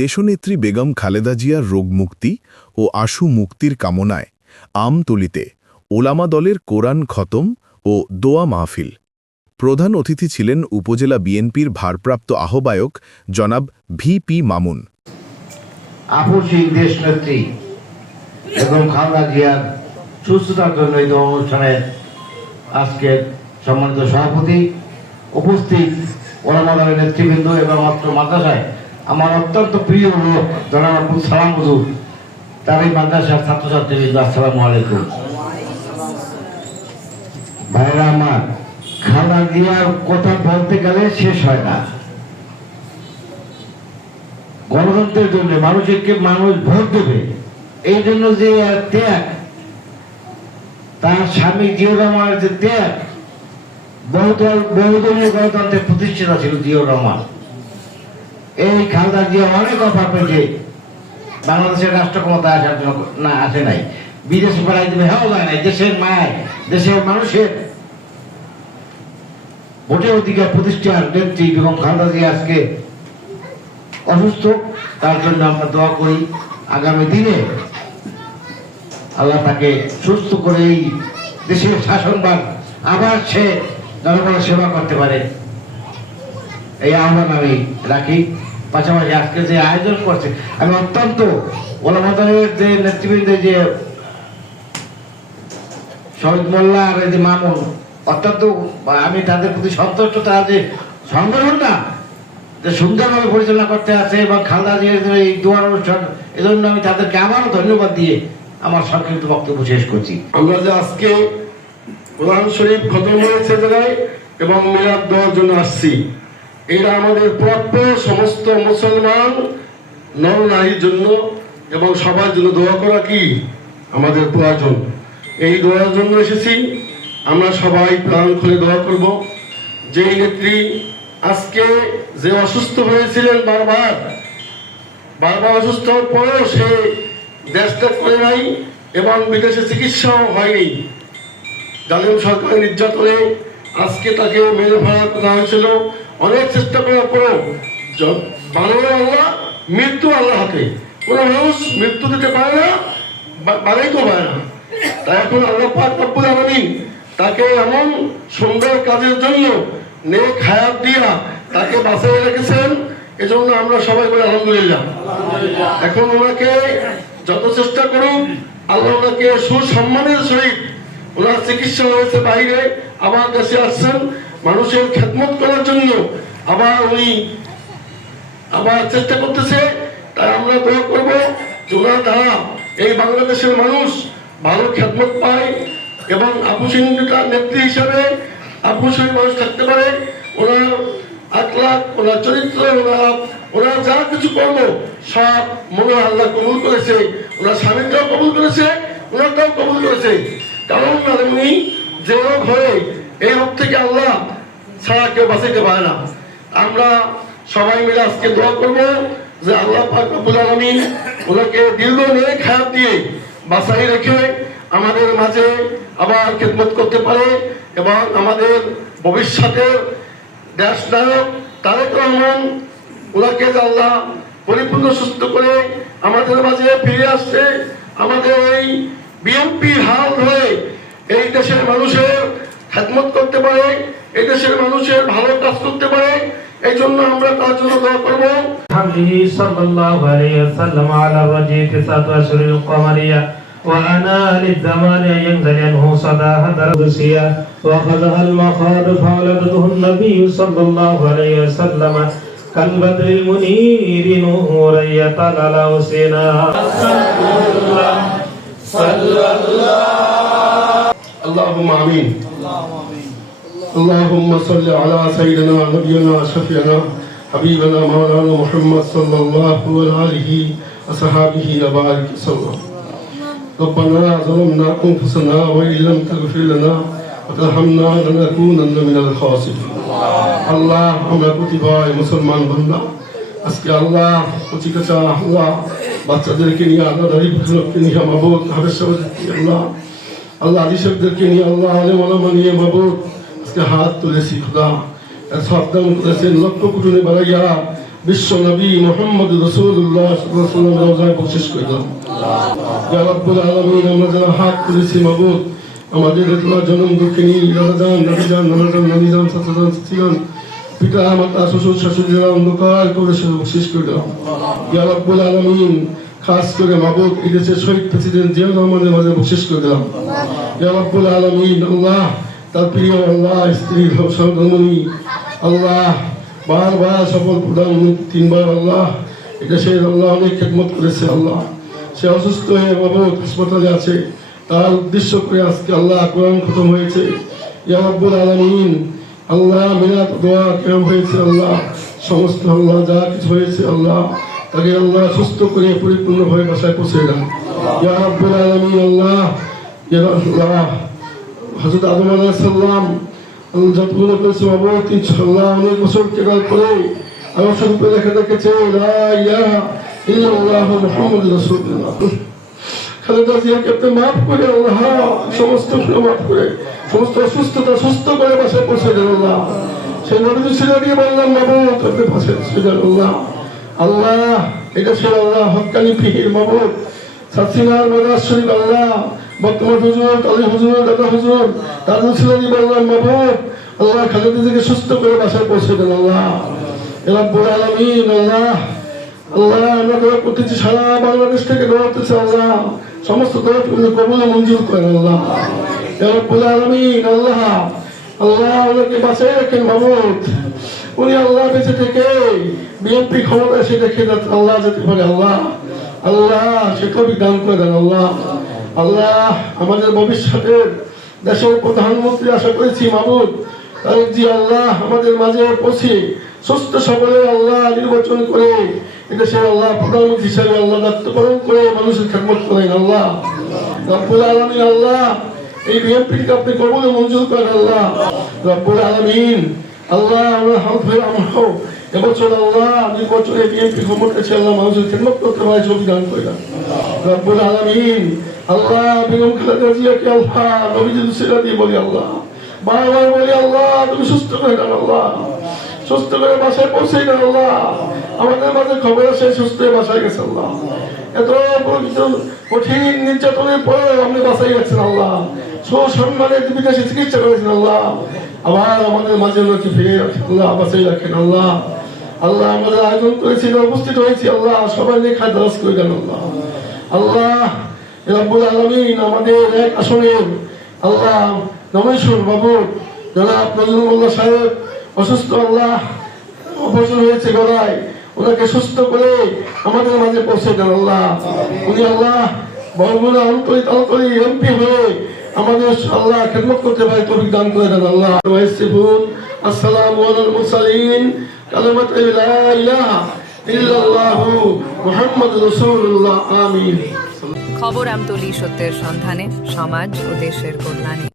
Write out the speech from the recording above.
দেশনেত্রী বেগম খালেদা জিয়ার রোগমুক্তি ও আশু মুক্তির কামনায় আমতলীতে ওলামা দলের কোরআন খতম ও দোয়া মাহফিল। প্রধান অতিথি ছিলেন উপজেলা বিএনপির ভারপ্রাপ্ত আহ্বায়ক জনাব ভিপি মামুন। আপুসী দেশনেত্রী বেগম খালেদা জিয়ার সুস্থতার জন্য এই অনুষ্ঠানের আজকের সম্মানিত সভাপতি, উপস্থিত ওলামা দলের নেতৃবৃন্দ এবং অত্র মাদ্রাসায় আমার অত্যন্ত প্রিয় লোক জনাব আব্দুল সালাম হুজুর, তার এই মাদ্রাসার ছাত্রছাত্রীবৃন্দ, আসসালামু আলাইকুম। ভাইরা আমার, খালেদা জিয়ার কথা বলতে গেলে শেষ হয় না। গণতন্ত্রের জন্য মানুষকে মানুষ ভোট দেবে, এই জন্য যে ত্যাগ, তার স্বামী জিয়াউর রহমানের যে ত্যাগ, বহুদলীয় গণতন্ত্রের প্রতিষ্ঠাতা ছিল জিয়াউর রহমান। এই খালেদা জিয়া অনেক অফার পেয়েছে বাংলাদেশের রাষ্ট্র ক্ষমতায় আসার জন্য, না আসে নাই, বিদেশে পাঠাই দেবে, হ্যাঁ যায় নাই। দেশের মায়ের, দেশের মানুষের ভোটের অধিকার প্রতিষ্ঠার নেত্রী বেগম খালেদা জিয়া আজকে অসুস্থ, তার জন্য আমরা দোয়া করি আগামী দিনে আল্লাহ তাকে সুস্থ করে এই দেশের শাসনভার আবার সে জনগণের সেবা করতে পারে, এই আহ্বান আমি রাখি। পাশাপাশি আজকে যে আয়োজন করছে, আমি অত্যন্ত ওলামা দলের যে নেতৃবৃন্দের যে শহীদ মোল্লা আর যে মামুন, অত্যন্ত আমি তাদের প্রতি সন্তুষ্ট। তার যে সংগঠনটা যে সুন্দরভাবে পরিচালনা করতে আছে এবং খালেদা জিয়ার এই দোয়ার অনুষ্ঠান, এজন্য আমি তাদেরকে আবারও ধন্যবাদ দিয়ে আমার সংক্ষিপ্ত বক্তব্য শেষ করছি। আমরা যে আজকে কোরআন শরীফ খতম হয়েছে জায়গায় এবং মিলাদ দেওয়ার জন্য আসছি, এটা আমাদের প্রাপ্য সমস্ত মুসলমান নর নারীর জন্য এবং সবার জন্য দোয়া করা কি আমাদের প্রয়োজন। এই দোয়ার জন্য এসেছি। আমরা সবাই প্রাণ খুলে দোয়া করব যে নেত্রী আজকে যে অসুস্থ হয়েছিলেন, বারবার অসুস্থ হওয়ার পরেও সে দেশ ত্যাগ করে নাই এবং বিদেশে চিকিৎসাও হয়নি। জালিম সরকারের নির্যাতনে আজকে তাকে মেরে ফেলার কথা হয়েছিল। অনেক চেষ্টা করার পরেও বানানো আল্লাহ, মৃত্যু আল্লাহ হাতে, কোনো মানুষ মৃত্যু দিতে পারে না, বানাইতে পারে না। তাই এখন আল্লাহ পাক রব্বুল আলামিন তাকে এমন সুন্দর কাজের জন্য নেক হায়াত দিয়া তাকে বাঁচিয়ে রেখেছেন। এজন্য আমরা সবাই বলি আলহামদুলিল্লাহ। এখন ওনাকে যত চেষ্টা করুন, আল্লাহ ওনাকে সুসম্মানের সহিত, ওনার চিকিৎসা হয়েছে বাইরে, আবার দেশে আসছেন মানুষের খেদমত করার জন্য, আবার উনি আবার চেষ্টা করতেছে। তাই আমরা দোয়া করবো যে ওনার দ্বারা এই বাংলাদেশের মানুষ ভালো খেদমত পায় এবং আপুসী নেত্রী হিসাবে আপুসী মানুষ থাকতে পারে। ওনার আখলাক, ওনার চরিত্র, ওনার যা কিছু কর্ম সব মনে আল্লাহ কবুল করেছে। ওনার স্বামীটাও কবুল করেছে, ওনারটাও কবুল করেছে। কারণ উনি যে রোগ হয়ে, এই রোগ থেকে আল্লাহ ছাড়া কেউ বাঁচাইতে পারে না। আমরা সবাই মিলে আজকে দোয়া করবো যে আল্লাহ পাক রব্বুল আলামিন ওনাকে দীর্ঘ নেক হায়াত দিয়ে বাঁচাই রেখে আমাদের মাঝে আবার খেদমত করতে পারে এবং আমাদের ভবিষ্যতের দেশ নায়ক তারেক রহমান, ওনাকে আল্লাহ পরিপূর্ণ সুস্থ করে আমাদের মাঝে ফিরে আসছে। আমাদের এই বিএনপির হাল ধরে এই দেশের মানুষের খেদমত করতে পারে, এই দেশের মানুষের ভালো কাজ করতে পারে, এই জন্য আমরা তার জন্য দোয়া করবো। সাল্লাল্লাহু আলাইহি ওয়াসাল্লাম আলা ওয়াজহি তিসাত আশহুরিল কমারিয়া وأنا للزمان ينزل عنه صداها درسية وأخذها المخاض فولدته النبي صلى الله عليه وسلم كالبدر المنير نورا يتلألأ سنا صلى الله اللهم آمين. اللهم صل على سيدنا نبينا شفيعنا حبيبنا مولانا محمد صلى الله عليه وصحبه وبارك وسلم. ربنا ظلمنا أنفسنا وإن لم تغفر لنا وترحمنا لنكونن من الخاسرين. আল্লাহ, আমরা প্রতিভায় মুসলমান বান্দা, আজকে আল্লাহ কচিকাচা আল্লাহ বাচ্চাদেরকে নিয়ে, আল্লাহ দাঁড়িয়ে নিয়ে মাবুদ, হাফেজ সাহেবদেরকে আল্লাহ, আল্লাহ আদিশকদেরকে নিয়ে, আল্লাহ আলেম ওলামা নিয়ে মাবুদ আজকে হাত তুলেছি। খোদা সাবধান করেছেন, লক্ষ্য কুটুনে বাড়াইয়া বিশ্ব নবী মুহাম্মদ রাসূলুল্লাহ সাল্লাল্লাহু আলাইহি ওয়াসাল্লাম রওজায় বকশিশ করে দাও ইয়া রাব্বুল আলামিন। আমরা যারা হাত তুলেছি মাবুদ, আমাদের জনম দুঃখিনী দাদাজান নাবিজান নানাজান নানিজান চাচাজান চাচিজান পিতা মাতা শ্বশুর শাশুড়ি যারা অন্ধকার করে সে বকশিশ করে দাও ইয়া রাব্বুল আলামিন। খাস করে মাবুদ এই দেশের শহীদ প্রেসিডেন্ট জিয়াউর রহমানের মাঝে বকশিশ করে দিলাম ইয়া রাব্বুল আলামিন। আল্লাহ তার প্রিয় আল্লাহ স্ত্রী সহধর্মণী আল্লাহ বারবার সফল প্রধানমন্ত্রী 3 বার আল্লাহ এটা সে আল্লাহ অনেক খেদমত করেছে আল্লাহ। সে অসুস্থ হয়ে মাবুদ হাসপাতালে আছে, তার উদ্দেশ্য করে আজকে আল্লাহ কোরআন খতম হয়েছে ইয়া রাব্বুল আলামিন। আল্লাহ মিলাদ দোয়া কেমন হয়েছে আল্লাহ, সমস্ত আল্লাহ যা কিছু হয়েছে আল্লাহ তাকে আল্লাহ সুস্থ করে পরিপূর্ণভাবে বাসায় পৌঁছে দেন ইয়া রাব্বুল আলামিন। আল্লাহ ইয়া আল্লাহ হযরত আদম আলাইহিস সালাম যতগুলো করেছে মাবুদ ইনশাআল্লাহ অনেক বছর কেনার পরে আমার স্বরূপে লেখা দেখেছে লা ইলাহা ইল্লাল্লাহ মুহাম্মাদুর রাসূলুল্লাহ। খালেদা জিয়াকে আপনি মাফ করে আল্লাহ, সমস্ত মাফ করে সমস্ত অসুস্থতা সুস্থ করে বাসায় পৌঁছে দেন আল্লাহ। সেই নবীজি ছেড়ে দিয়ে বললাম মাবুদ আপনি বাসায় পৌঁছে দেন আল্লাহ। আল্লাহ এটা সে আল্লাহ হক্কানি পীর মাবুদ সাতসিনার মাদার শরীফ আল্লাহ বর্তমান হুজুর কালী হুজুর দাদা হুজুর তাদের ছেড়ে দিয়ে বললাম মাবুদ আল্লাহ খালেদা জিয়াকে সুস্থ করে বাসায় পৌঁছে দেন আল্লাহ ইয়া রাব্বুল আলামিন। আল্লাহ আল্লাহ আমরা দোয়া করতেছি সারা বাংলাদেশ থেকে দোয়া করতেছি আল্লাহ, সমস্ত দোয়া কবুল মঞ্জুর করেন আল্লাহ ইয়া রাব্বুল আলামিন। আল্লাহ আল্লাহ ওনাকে বাঁচিয়ে রাখেন মাবুদ, উনি আল্লাহ বেঁচে থেকে বিএনপি ক্ষমতা এসে দেখে আল্লাহ যেতে পারে আল্লাহ। আল্লাহ সে কবি দান করে দেন আল্লাহ। আল্লাহ আমাদের ভবিষ্যতের দেশের প্রধানমন্ত্রী আশা করেছি মাবুদ তারেক জি আল্লাহ আমাদের মাঝে পৌঁছে সুস্থ সকলে আল্লাহ নির্বাচন করে এদেশে আল্লাহ প্রধানমন্ত্রী হিসাবে আল্লাহ দায়িত্ব পালন করে মানুষের খেদমত করেন আল্লাহ রাব্বুল আলামিন। আল্লাহ এই বিএনপিকে আপনি কবুল মঞ্জুর করেন আল্লাহ রাব্বুল আলামিন। আল্লাহ আমরা আমরাও এবছর আল্লাহ নির্বাচনে বিএনপি ক্ষমতা এসে আল্লাহ মানুষের খেদমত করতে পারে সংবিধান করে দেন রাব্বুল আলামিন। আল্লাহ বেগম খালেদা জিয়াকে আল্লাহ নবীজির সিরা দিয়ে বলি আল্লাহ, বারবার বলি আল্লাহ তুমি সুস্থ করে দেন আল্লাহ, সুস্থ করে বাসায় পৌঁছে দেন আল্লাহ। আমাদের মাঝে খবর আসে সুস্থ হয়ে বাসায় গেছে আল্লাহ। এত কঠিন নির্যাতনের পরে আপনি বাসায় গেছেন আল্লাহ, সুসম্মানে বিদেশে চিকিৎসা করেছেন আল্লাহ। আবার আমাদের মাঝে লোকে ফিরে রাখেন আল্লাহ, বাসায় রাখেন আল্লাহ। আল্লাহ আমাদের আয়োজন করেছি উপস্থিত হয়েছি আল্লাহ, সবাই নিয়ে খায় দারাজ করে দেন আল্লাহ। আল্লাহ রাব্বুল আলামিন আমাদের এক আসনের আল্লাহ নমেশ্বর বাবু জনাব নজরুল মোল্লা সাহেব অসুস্থ আল্লাহ, অপারেশন হয়েছে গলায়, ওনাকে সুস্থ করে আমাদের মাঝে পৌঁছে দেন আল্লাহ। উনি আল্লাহ বরগুনা অন্তরিত এমপি হয়ে আমাদের আল্লাহ খেদমত করতে পারে তৌফিক দান করে দেন আল্লাহ। আসসালামু আলাল মুরসালিন কালিমাত লা ইলাহা ইল্লাল্লাহু মুহাম্মাদুর রাসূলুল্লাহ। আমিন। খবর আমতলী সত্যের সন্ধানে, সমাজ ও দেশের কল্যাণে।